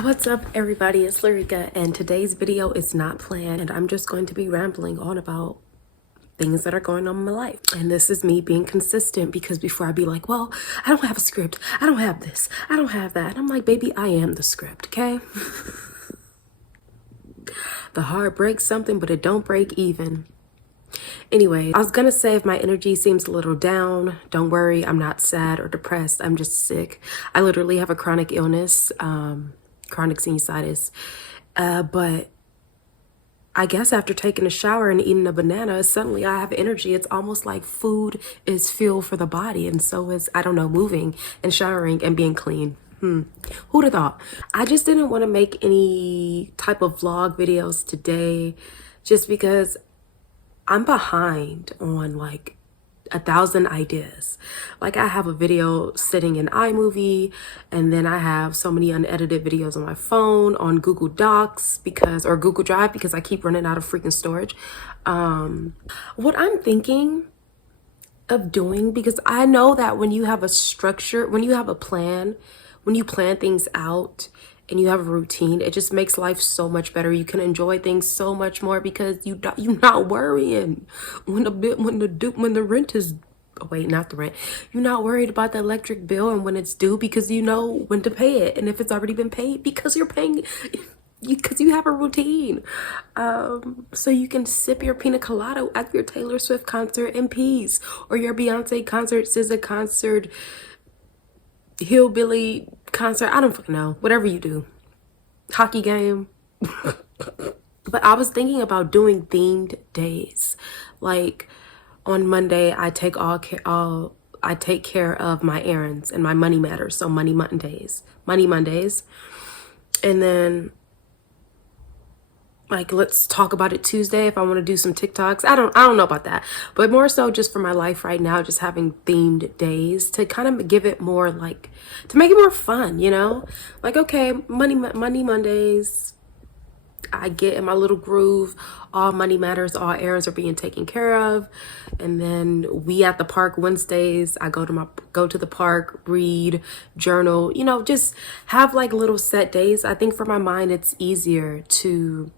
What's up, everybody? It's Lyrika, and today's video is not planned, and I'm just going to be rambling on about things that are going on in my life. And this is me being consistent, because before I'd be like, well, I don't have a script, I don't have this, I don't have that. And I'm like, baby, I am the script, okay? The heart breaks something, but it don't break even. Anyway, I was gonna say, if my energy seems a little down, don't worry, I'm not sad or depressed, I'm just sick. I literally have a chronic illness, chronic sinusitis, but I guess after taking a shower and eating a banana, suddenly I have energy. It's almost like food is fuel for the body, and so is, I don't know, moving and showering and being clean. Who'd have thought? I just didn't want to make any type of vlog videos today, just because I'm behind on like 1,000 ideas. Like, I have a video sitting in iMovie, and then I have so many unedited videos on my phone, on Google Docs, or Google Drive, because I keep running out of freaking storage. What I'm thinking of doing, because I know that when you have a structure, when you have a plan, when you plan things out and you have a routine, it just makes life so much better. You can enjoy things so much more, because you're not worrying when the rent is, oh wait, not the rent. You're not worried about the electric bill and when it's due, because you know when to pay it, and if it's already been paid, because you're paying, because you have a routine. So you can sip your pina colada at your Taylor Swift concert in peace, or your Beyonce concert, SZA concert, hillbilly concert, I don't fucking know, whatever you do, hockey game. But I was thinking about doing themed days. Like, on Monday, I take care of my errands and my money matters, so money Mondays, and then, like, let's talk about it Tuesday if I want to do some TikToks. I don't know about that, but more so just for my life right now, just having themed days to kind of give it more, like, to make it more fun, you know? Like, okay, money Mondays, I get in my little groove, all money matters, all errands are being taken care of. And then we at the park Wednesdays, I go to the park, read, journal, you know, just have like little set days. I think for my mind, it's easier to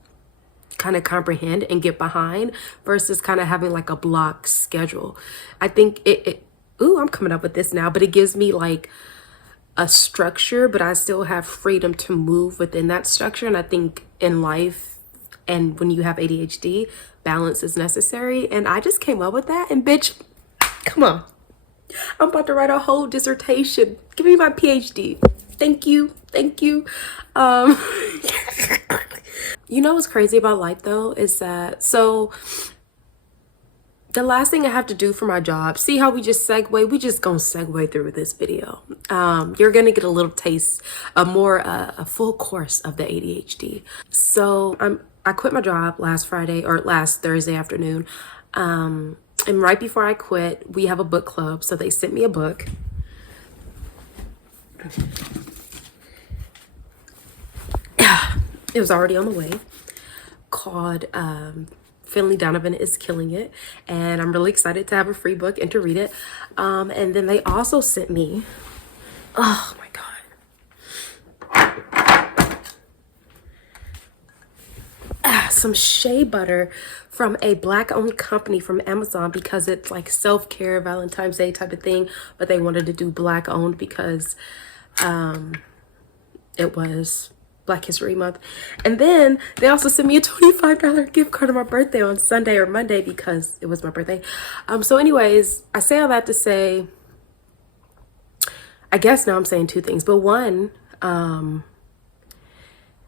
kind of comprehend and get behind versus kind of having like a block schedule. I think ooh, I'm coming up with this now, but it gives me like a structure, but I still have freedom to move within that structure. And I think in life, and when you have ADHD, balance is necessary. And I just came up with that, and bitch, come on. I'm about to write a whole dissertation. Give me my PhD. Thank you. You know what's crazy about life though is that, so the last thing I have to do for my job, see how we just segue? We just gonna segue through this video. You're gonna get a little taste, a full course of the ADHD. So I quit my job last Thursday afternoon. And right before I quit, we have a book club. So they sent me a book. It was already on the way, called Finley Donovan is Killing It, and I'm really excited to have a free book and to read it. And then they also sent me, oh my god, some shea butter from a Black-owned company from Amazon, because it's like self-care, Valentine's Day type of thing, but they wanted to do Black-owned because it was Black History Month. And then they also sent me a $25 gift card on my birthday on Sunday or Monday, because it was my birthday. So anyways, I say all that to say, I guess now I'm saying two things, but one,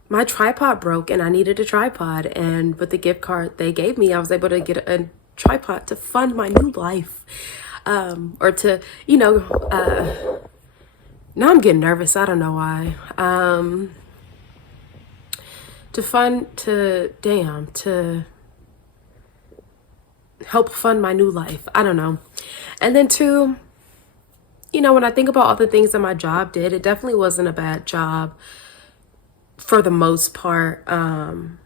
my tripod broke and I needed a tripod, and with the gift card they gave me, I was able to get a tripod to fund my new life, or to, you know, now I'm getting nervous, I don't know why, to help fund my new life. I don't know. And then two, you know, when I think about all the things that my job did, it definitely wasn't a bad job for the most part. And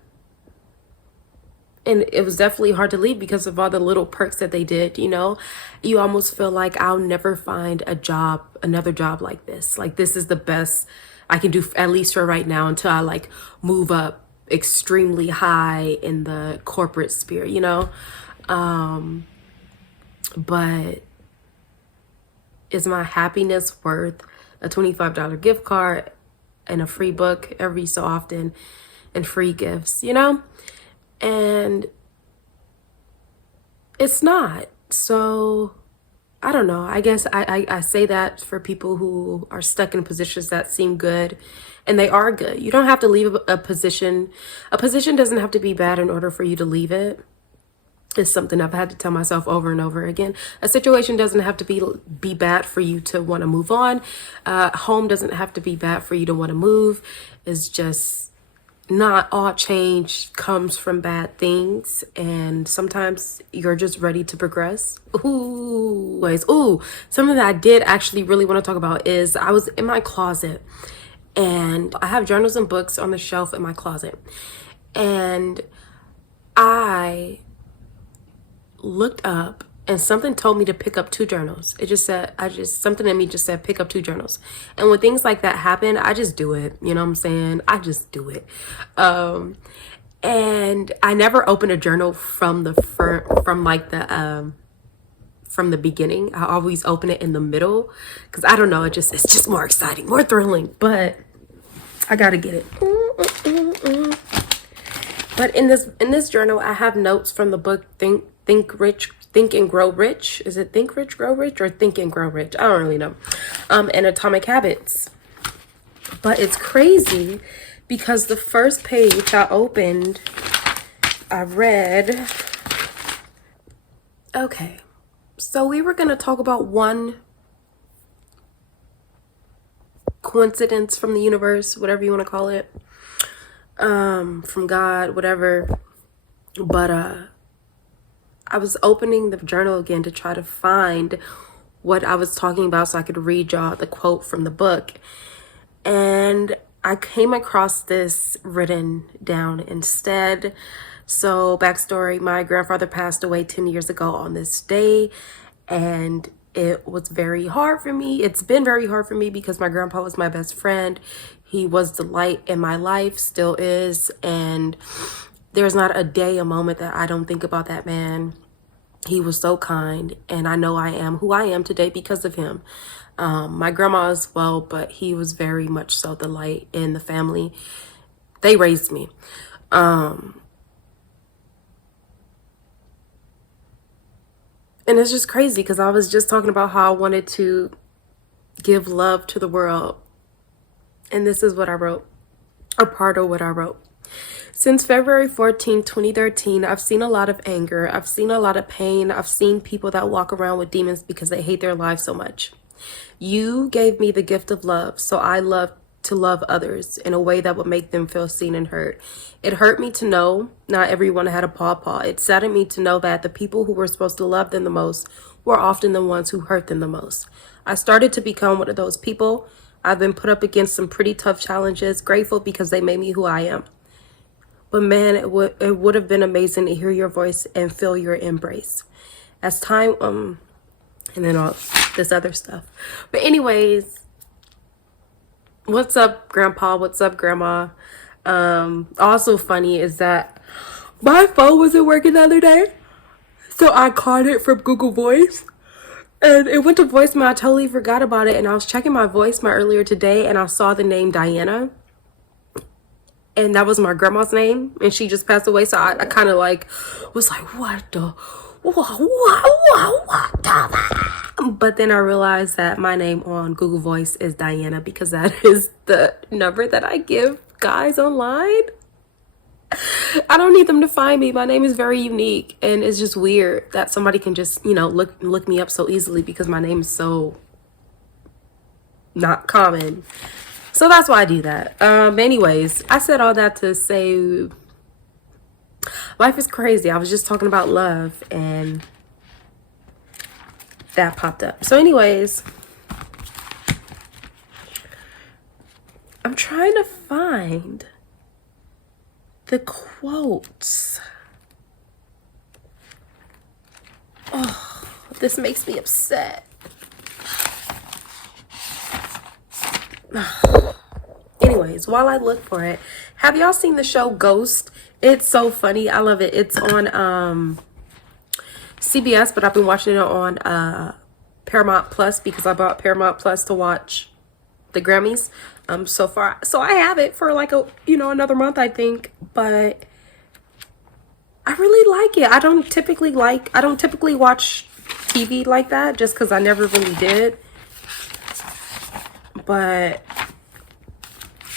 it was definitely hard to leave because of all the little perks that they did, you know. You almost feel like I'll never find another job like this. Like, this is the best I can do, at least for right now, until I like move up extremely high in the corporate sphere, you know? But is my happiness worth a $25 gift card and a free book every so often and free gifts, you know? And it's not. So I don't know. I guess I say that for people who are stuck in positions that seem good, and they are good. You don't have to leave a position. A position doesn't have to be bad in order for you to leave it. It's something I've had to tell myself over and over again. A situation doesn't have to be bad for you to want to move on. Home doesn't have to be bad for you to want to move. It's just not all change comes from bad things, and sometimes you're just ready to progress. Something that I did actually really want to talk about is I was in my closet, and I have journals and books on the shelf in my closet, and I looked up and something told me to pick up 2 journals. It just said, something in me just said, pick up 2 journals. And when things like that happen, I just do it. You know what I'm saying? I just do it. And I never open a journal from the beginning. I always open it in the middle, because I don't know, it's just more exciting, more thrilling, but I gotta get it. But in this journal, I have notes from the book Think and Grow Rich. Is it Think Rich, Grow Rich, or Think and Grow Rich? I don't really know. And Atomic Habits. But it's crazy because the first page I opened, I read, okay, so we were going to talk about one coincidence from the universe, whatever you want to call it, from God, whatever. But I was opening the journal again to try to find what I was talking about so I could read y'all the quote from the book. And I came across this written down instead. So backstory, my grandfather passed away 10 years ago on this day, and it was very hard for me. It's been very hard for me because my grandpa was my best friend. He was the light in my life, still is, and there's not a day, a moment that I don't think about that man. He was so kind, and I know I am who I am today because of him. My grandma as well, but he was very much so the light in the family. They raised me. And it's just crazy because I was just talking about how I wanted to give love to the world. And this is what I wrote, or part of what I wrote. Since February 14, 2013, I've seen a lot of anger. I've seen a lot of pain. I've seen people that walk around with demons because they hate their lives so much. You gave me the gift of love, so I love to love others in a way that would make them feel seen and heard. It hurt me to know not everyone had a pawpaw. It saddened me to know that the people who were supposed to love them the most were often the ones who hurt them the most. I started to become one of those people. I've been put up against some pretty tough challenges, grateful because they made me who I am. But man, it would have been amazing to hear your voice and feel your embrace. As time, and then all this other stuff. But anyways, what's up, Grandpa? What's up, Grandma? Also funny is that my phone wasn't working the other day, so I called it from Google Voice, and it went to voicemail. I totally forgot about it, and I was checking my voicemail earlier today, and I saw the name Diana. And that was my grandma's name, and she just passed away. So I kind of like was like, what the? But then I realized that my name on Google Voice is Diana because that is the number that I give guys online. I don't need them to find me. My name is very unique, and it's just weird that somebody can just, you know, look me up so easily because my name is so not common. So that's why I do that. Anyways, I said all that to say life is crazy. I was just talking about love and that popped up. So anyways, I'm trying to find the quotes. Oh, this makes me upset. anyways, while I look for it, have y'all seen the show Ghost? It's so funny. I love it. It's on CBS, but I've been watching it on Paramount Plus because I bought Paramount Plus to watch the Grammys so far. So I have it for like another month, I think, but I really like it. I don't typically watch TV like that just because I never really did. But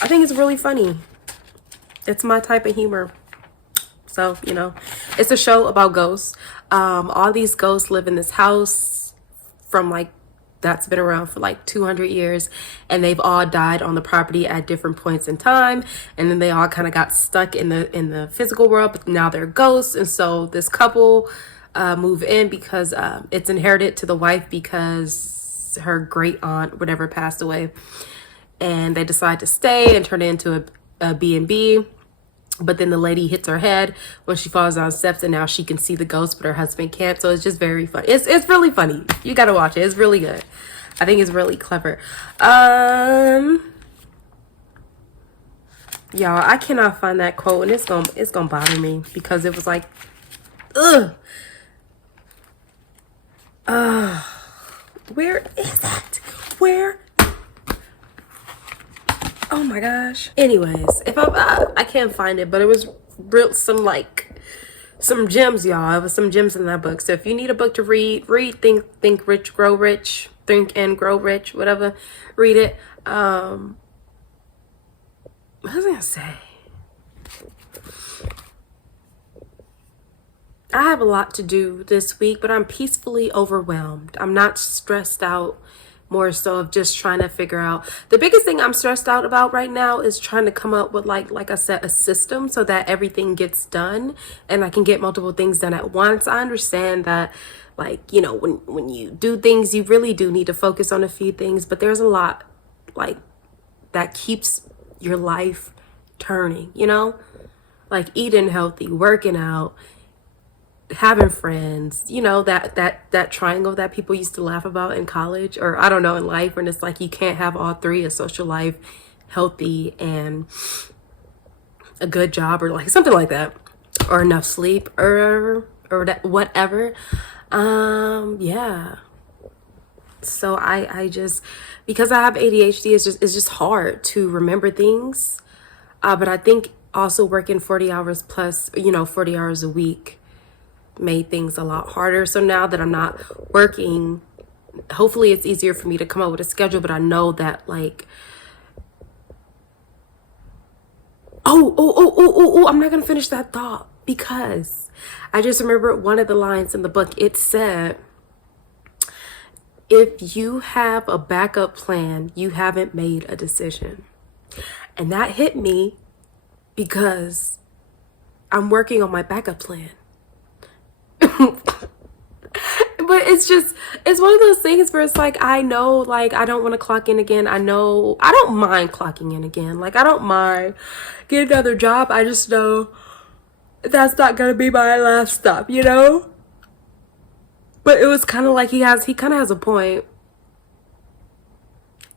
I think it's really funny. It's my type of humor. So, it's a show about ghosts. All these ghosts live in this house from that's been around for 200 years, and they've all died on the property at different points in time, and then they all kind of got stuck in the physical world, but now they're ghosts. And so this couple move in because it's inherited to the wife because her great aunt whatever passed away, and they decide to stay and turn it into a B&B. But then the lady hits her head when she falls down steps, and now she can see the ghost, but her husband can't. So it's just very funny. It's really funny. You gotta watch it. It's really good. I think it's really clever. Y'all, I cannot find that quote, and it's gonna bother me because it was like, ugh. Where is that? Where? Oh my gosh. Anyways, if I can't find it, but it was some gems, y'all. It was some gems in that book. So if you need a book to read Think Rich, Grow Rich, Think and Grow Rich, whatever, read it. What was I gonna say? I have a lot to do this week, but I'm peacefully overwhelmed. I'm not stressed out. More so of just trying to figure out. The biggest thing I'm stressed out about right now is trying to come up with like I said, a system so that everything gets done and I can get multiple things done at once. I understand that when you do things, you really do need to focus on a few things, but there's a lot that keeps your life turning, like eating healthy, working out, having friends, that triangle that people used to laugh about in college, or I don't know, in life, and it's like you can't have all three: a social life, healthy, and a good job, or something like that, or enough sleep, or that, whatever. Yeah. So I just, because I have ADHD, it's just hard to remember things. But I think also working 40 hours plus, 40 hours a week made things a lot harder. So now that I'm not working, hopefully it's easier for me to come up with a schedule, but I know that I'm not gonna finish that thought because I just remembered one of the lines in the book. It said, if you have a backup plan, you haven't made a decision. And that hit me because I'm working on my backup plan. But it's one of those things where it's I know, I don't want to clock in again. I know I don't mind clocking in again. I don't mind getting another job. I just know that's not gonna be my last stop, But it was kind of he kind of has a point.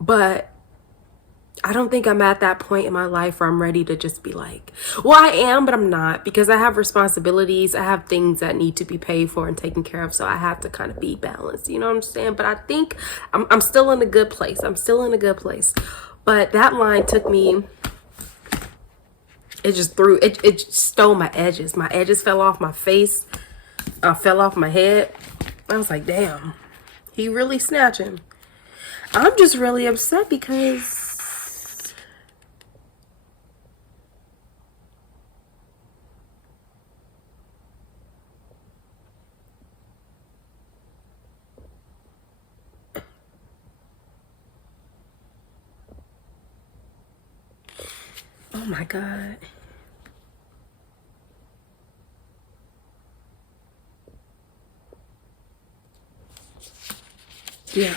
But I don't think I'm at that point in my life where I'm ready to just be well, I am, but I'm not, because I have responsibilities. I have things that need to be paid for and taken care of. So I have to kind of be balanced. You know what I'm saying? But I think I'm still in a good place. But that line took me, it stole my edges. My edges fell off my face. Fell off my head. I was like, damn, he really snatching. I'm just really upset because oh my God. Yeah.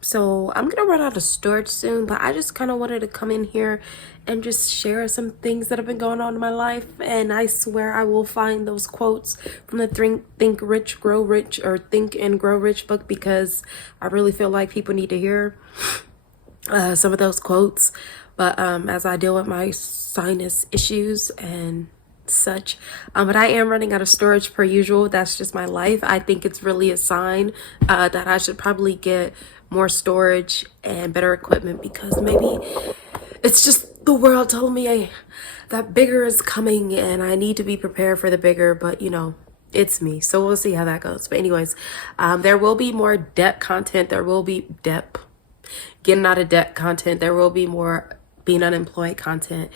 So I'm gonna run out of storage soon, but I just kind of wanted to come in here and just share some things that have been going on in my life. And I swear I will find those quotes from the Think Rich, Grow Rich, or Think and Grow Rich book, because I really feel like people need to hear some of those quotes. But as I deal with my sinus issues and such, but I am running out of storage per usual. That's just my life. I think it's really a sign that I should probably get more storage and better equipment, because maybe it's just the world told me that bigger is coming and I need to be prepared for the bigger. But you know, it's me, so we'll see how that goes. But anyways, there will be more debt content. There will be getting out of debt content. There will be more being unemployed content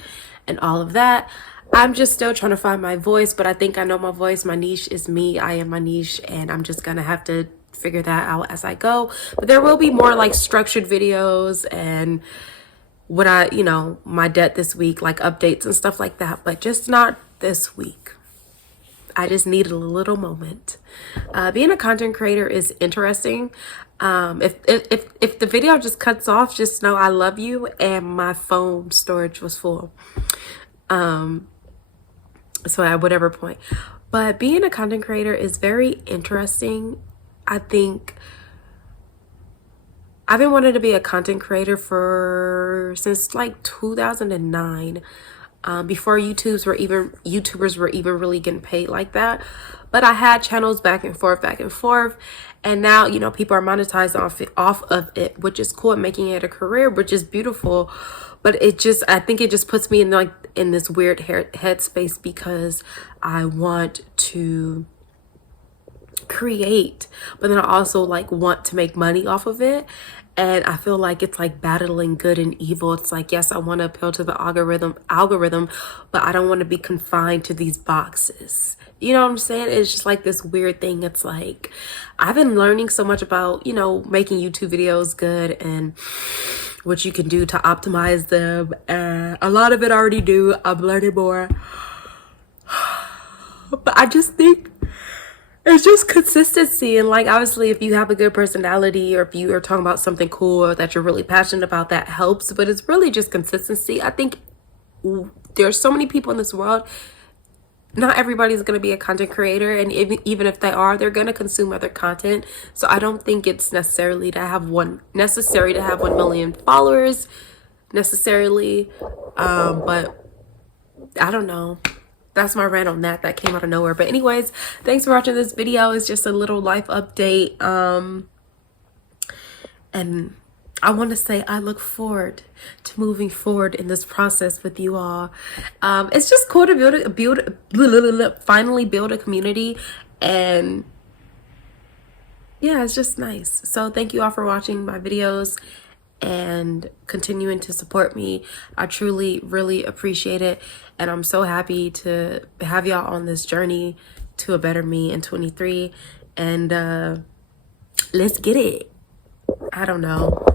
and all of that. I'm just still trying to find my voice, but I think I know my voice. My niche is me. I am my niche, and I'm just gonna have to figure that out as I go. But there will be more like structured videos and what my debt this week, like updates and stuff like that, but just not this week. I just needed a little moment. Being a content creator is interesting. If the video just cuts off, just know I love you and my phone storage was full. So at whatever point. But being a content creator is very interesting. I think I've been wanting to be a content creator since like 2009. Before YouTubers were even really getting paid like that. But I had channels back and forth, and now people are monetized off of it, which is cool, and making it a career, which is beautiful. But I think it just puts me in this weird headspace, because I want to create, but then I also want to make money off of it. And I feel like it's like battling good and evil. It's like, yes, I want to appeal to the algorithm, but I don't want to be confined to these boxes. You know what I'm saying? It's just like this weird thing. It's like, I've been learning so much about, making YouTube videos good and what you can do to optimize them. A lot of it I already do. I'm learning more. But I just think it's just consistency. And obviously, if you have a good personality, or if you are talking about something cool or that you're really passionate about, that helps. But it's really just consistency. I think there's so many people in this world. Not everybody's going to be a content creator. And even if they are, they're going to consume other content. So I don't think it's necessary to have 1 million followers necessarily. But I don't know. That's my rant on that. That came out of nowhere. But anyways, thanks for watching this video. It's just a little life update. And I want to say I look forward to moving forward in this process with you all. It's just cool to finally build a community. And yeah, it's just nice. So thank you all for watching my videos and continuing to support me. I truly, really appreciate it. And I'm so happy to have y'all on this journey to a better me in 23. And let's get it. I don't know.